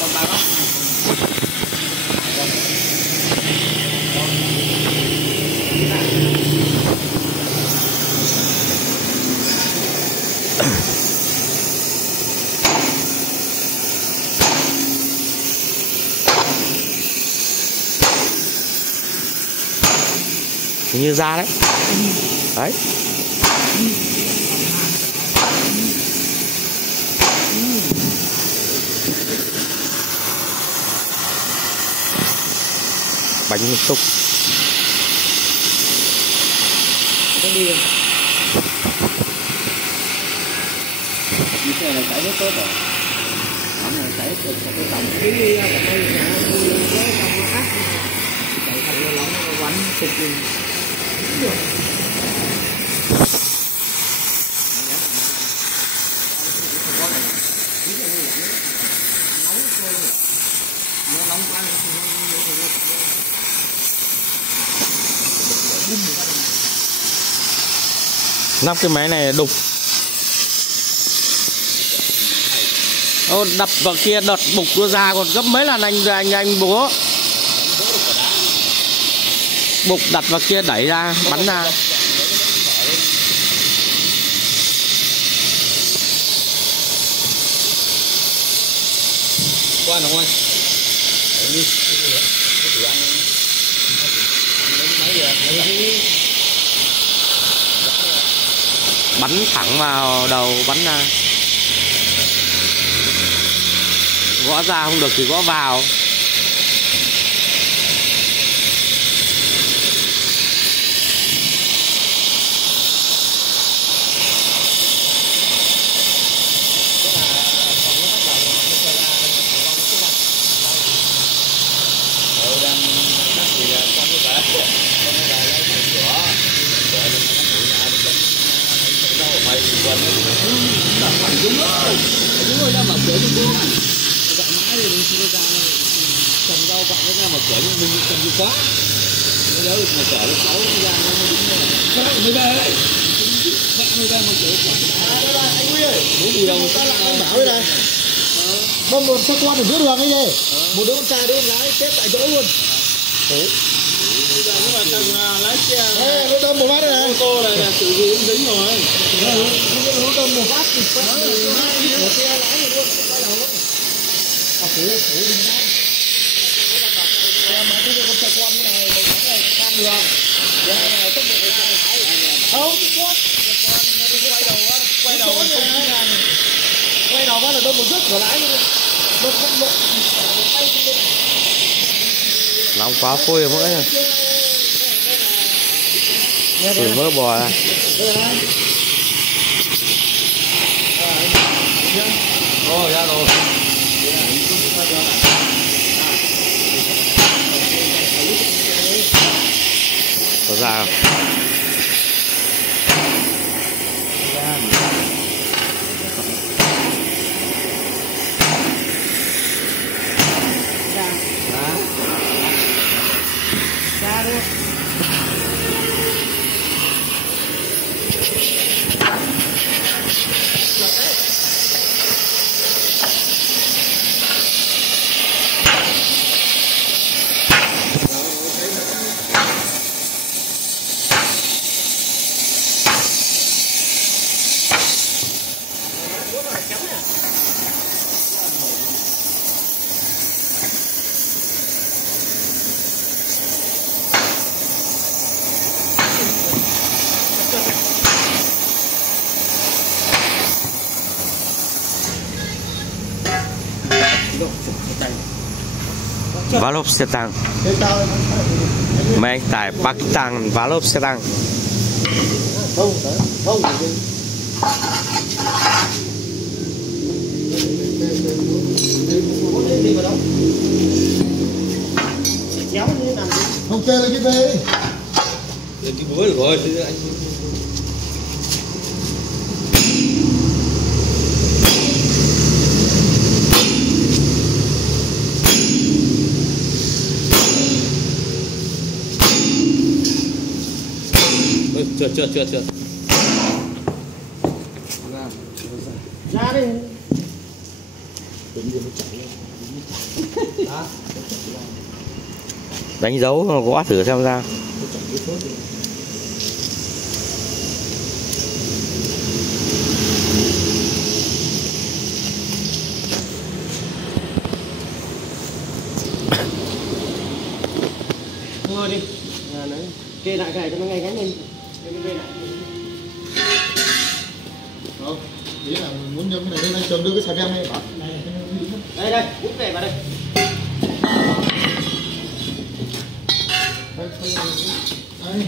con ba góc. Như ra đấy. Đấy. Bánh liên tục. Đi xe này chạy rất tốt rồi. Tổng này chạy được cái tổng khí đi ở đây là cái tổng nó khác. Chạy thật là lắm nó bánh xịt đi. Năm cái máy này đục. Ô, đập vào kia đợt bục nó ra còn gấp mấy lần anh búa. Bục đặt vào kia đẩy ra, bắn ra. Qua nào anh? Bắn thẳng vào đầu bắn ra. Gõ ra không được thì gõ vào. Đúng rồi, ra mở cửa đúng không? Gọi mãi thì mình ra trồng rau vặn nó ra mở cửa nhưng mình trồng gì quá. Nó đỡ được mở cửa nó xấu ra nó đúng rồi. Sao mới về đấy? Mẹ mới ra mở cửa. Anh Huy ơi, bố Bùi Đồng ta lại bảo đây này. Vâng, một xe con ở giữa đường ấy nhỉ? Một đứa con trai đứa con gái chết tại chỗ luôn. Đấy. Nhưng mà thằng lái xe nó đâm một phát đây này. Ô tô này là tự dính rồi. Nó đâm một phát thì một xe lái rồi luôn, quay đầu luôn. Phủ đi ra. Mà cái con xe con cái này này sang đường. Giờ này tốc độ không con quay đầu quay đầu bắt là đâm một rứt của lái luôn. Nó không lộ tay lên. Nóng quá phôi rồi mỗi này. Thử mỡ bò ra. Rồi ra rồi. Có ra không? Vá lốp xe tăng. Mấy anh tải Pakistan vá lốp xe tăng. Không chơi lên cái bê đi. Lên cái búa được rồi anh. Trượt ra đi. Đánh dấu gõ thử xem ra. Thôi đi, kê lại cái cho nó ngay ngắn lên. Không, ý là muốn nhâm cái này lên anh Trường đưa cái xà beng này bảo. Đây đây, bút về vào đây. Đây.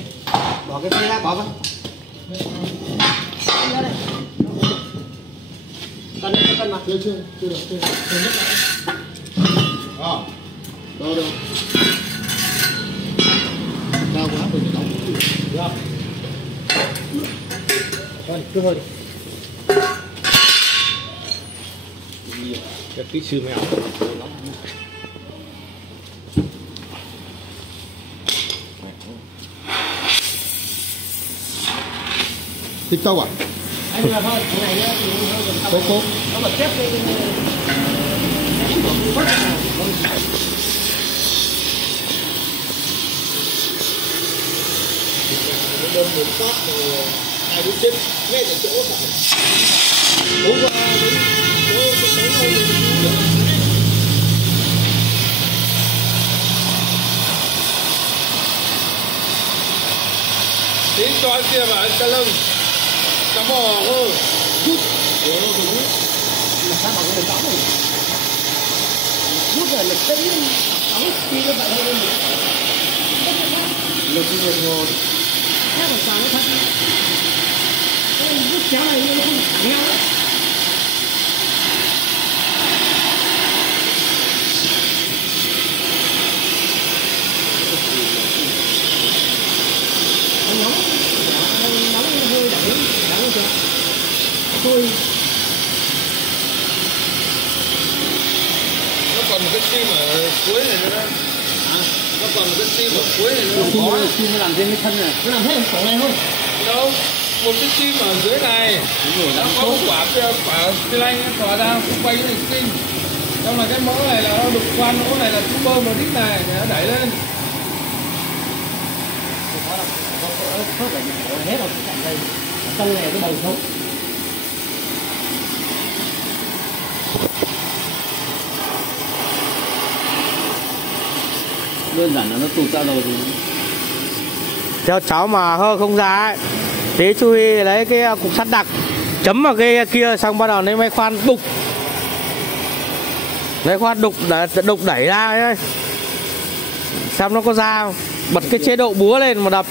Bỏ cái cây ra, bỏ vào. Cân mà. Chưa được, chưa được. Đâu đâu. Cao quá mình đóng. Được. Rồi, cứ thôi đi. Cái kỹ sư mèo. Thịt tàu à? Anh là thôi, cái này nhá, thì Tốt tốt. nó bật tiếp lên. Đâm một phát hai đứa chết ngay tại chỗ phải. Bố qua đấy. Tí cho kia vào ăn cá lông. Cá mò thôi. Là sao mà cái đóng này. Rút rồi lực tính đóng khi nó vậy thôi. Lực như rồi. Thế mà sao nó thật. Cái rút kéo này nó không thẳng nhau đấy. Nóng hơi đẩy chưa? Thôi. Nó còn một cái sim ở cuối này nữa đó. Nó còn một cái sim ở cuối này nữa. Có sim nó làm trên cái thân này. Nó làm hết ở cổ này thôi. Đâu? Một cái sim ở dưới này. Nó có một quả xi lanh tỏa ra xung quanh cái sim. Trong là cái mỡ này là nó đục khoan mỡ này là chú bơm vào đít này để nó đẩy lên. Khớp ở cổ hết rồi cạnh đây. Trong này cái đầu sống. Đơn giản là nó tụt ra rồi thì Theo cháu mà hơi không ra ấy, tí chú Huy lấy cái cục sắt đặc chấm vào cái kia, xong bắt đầu lấy máy khoan đục. Lấy khoan đục đẩy ra ấy. Xem nó có ra không. Bật cái chế độ búa lên mà đập.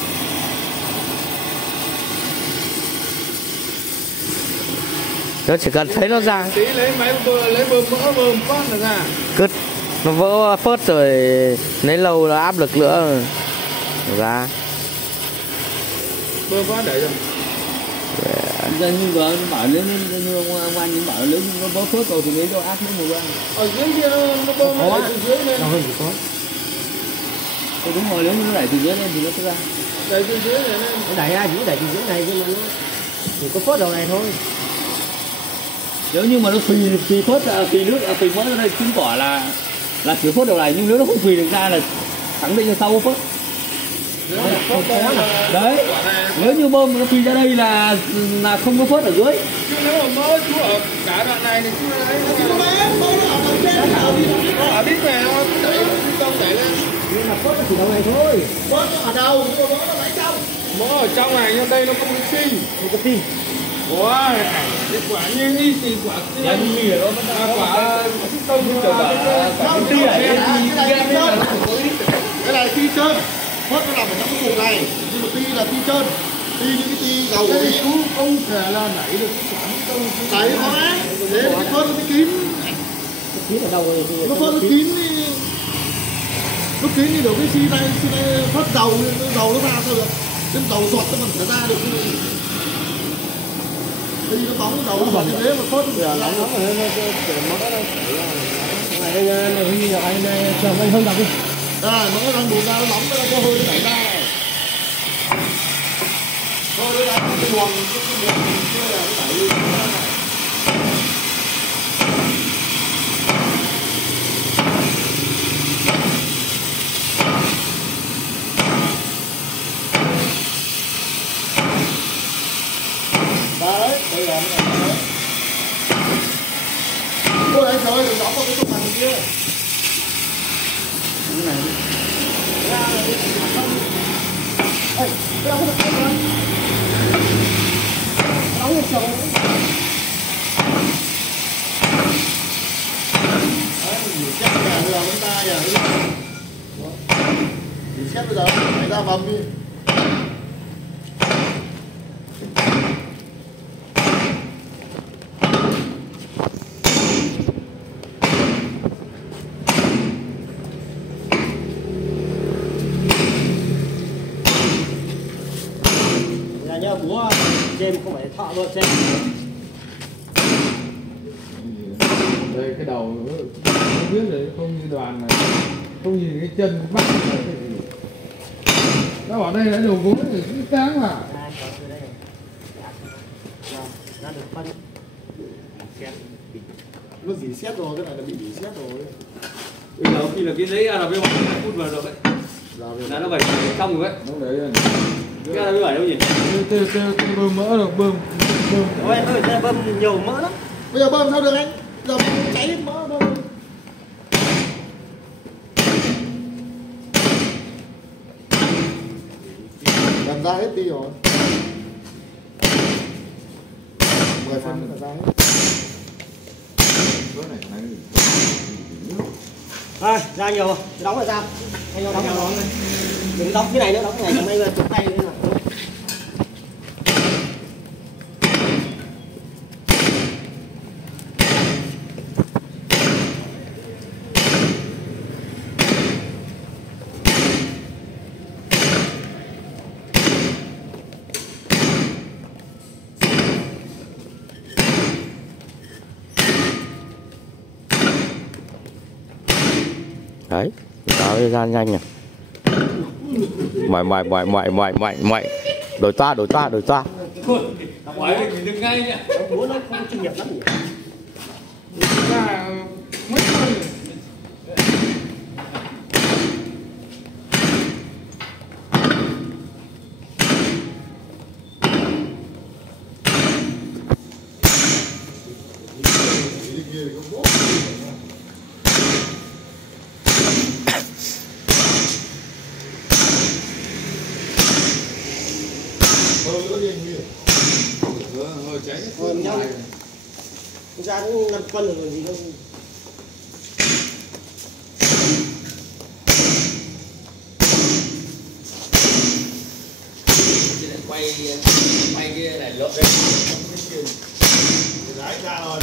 Nó chỉ cần thấy nó ra. Tí lấy bơm mỡ bơm phát là ra. Cứt nó vỡ phớt rồi, lấy lâu là áp lực nữa ra. Bơm phát đẩy rồi. dân như vợ bảo nếu như ông anh bảo nếu nó bó phớt rồi thì lấy cho áp nó một Ở dưới kia nó bơm nó đẩy từ dưới lên. đâu hơn chỉ có. Đúng rồi, nếu như nó đẩy từ dưới lên thì nó sẽ ra. Đẩy từ dưới này lên. Nó đẩy ra chỉ có đẩy từ dưới này nhưng mà nó chỉ có phớt đầu này thôi. Nếu như mà nó phì phớt phì nước phì mỡ ra đây chứng tỏ là chỉ phớt đầu này, nhưng nếu nó không phì được ra là khẳng định là sau phớt. Đấy, nếu như bơm nó phì ra đây là không có phớt ở dưới. Chứ nếu mà mỡ chú ở cả đoạn này thì chú ấy nó ở đít này nó đẩy không đẩy lên. Nhưng mà phớt nó chỉ đầu này thôi. Phớt ở đâu? Nhưng mà mỡ nó lấy trong. Mỡ ở trong này nhưng đây nó không có xin. Không có tin. Ủa, cái quả như đi thì quả kia mì ở đó quả tông quả tia cái này ti trơn, phớt nó nằm ở trong cái cục này, nhưng mà ti là ti trơn, ti những cái ti gầu cái chú không thể là nảy được cái quả tông đấy khó đấy, thế cái phớt nó mới kín, Kín ở đâu rồi? nó phớt nó kín đi, nó kín đi được cái xi này phớt dầu nó ra thôi được, cái dầu giọt nó còn ra được cái thì nó bóng dầu nó như thế mà phớt Giờ nó rồi nó mỡ đâu. Này như là anh chồng anh hơn đọc đi. đây mỡ đang bùn ra nó nóng nó có hơi chảy ra này, thôi đây là cái buồng kia là nó đẩy ra này. kia. Cái này Ra là không. Ê, cái đó không được không? Đóng một chồng. Đấy, mình xét nhà bây giờ chúng ta giờ mình xét bây giờ phải ra bấm đi. nhớ búa trên không phải thọ luôn trên. Đây cái đầu không biết đấy, không như đoàn này, không nhìn cái chân cái mắt này. Nó bảo đây là đầu gối thì cái cáng mà. Nó dỉ xét rồi, cái này là bị dỉ xét rồi. Bây giờ khi là cái giấy là bên ngoài phút vào được đấy. Là nó phải xong rồi đấy. Nó đấy Cái này phải đâu nhỉ? Bơm mỡ rồi, bơm. Ôi em ơi, bơm nhiều mỡ lắm. Bây giờ bơm sao được anh? Giờ cháy hết mỡ đâu. Làm ra hết đi rồi. 10 phân nữa là ra hết. Thôi, ra nhiều rồi, đóng rồi sao? Anh đóng này. Đừng đóng cái này nữa, đóng cái này cho mấy người chụp tay nữa. Đấy, tao ra nhanh nhỉ. Mày đổi toa. Hỏi mình đừng ngay nhá. Búa nó không chuyên nghiệp lắm nhỉ. Ra cũng 5 cân rồi gì đâu. Quay cái này lộn đây. Đấy, ra rồi.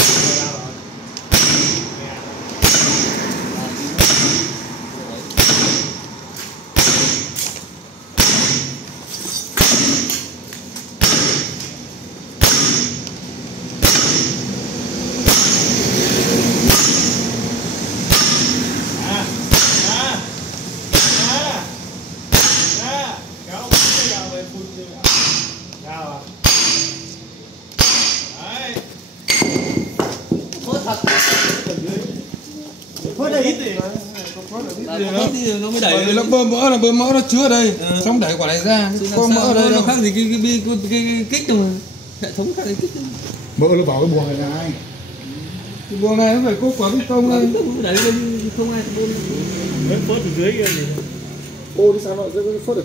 Nó mới đẩy. Bởi vì nó bơm mỡ nó chứa ở đây, xong đẩy quả này ra. Bơm mỡ ở đây nó khác gì cái kích rồi. Hệ thống khác cái kích. Mỡ nó vào cái buồng này này. Cái buồng này nó phải có quả bê tông đây. Đẩy lên không ai bơm. Phớt từ dưới kia này. Ô đi sao nó phớt được.